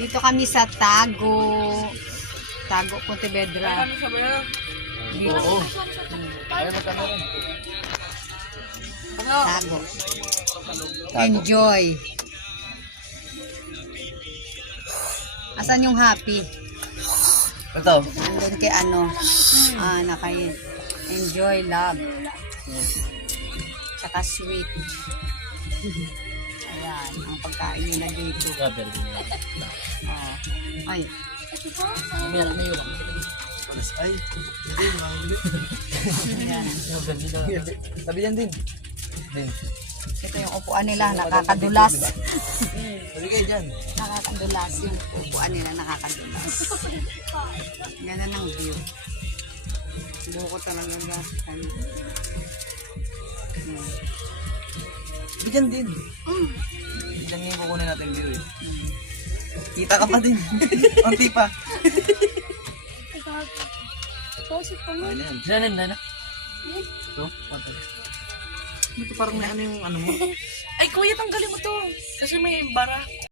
Dito kami sa Tago. Tago, Pontevedra. Oo. Tago. Enjoy. Asan yung happy? Ito. Andun kay ano? Nakain. Enjoy, love. Tsaka sweet. Ayan, ang pagkain nila dito. Oh. Ay. Meron na yun. Ay. Ayan. Sabi yan din. Ito yung upuan nila, nakakadulas. Sabi kayo dyan. Nakakadulas yung upuan nila, nakakadulas. Ganun ang view. Buko talaga gastan. Bigyan din. Bigyan ngayon kukunin natin view eh. Kita ka pa din. Unti pa. Ano yan? Danan na. Ito? Ito parang may ano yung ano mo. Ay, kuya, tanggalin mo to. Kasi may bara.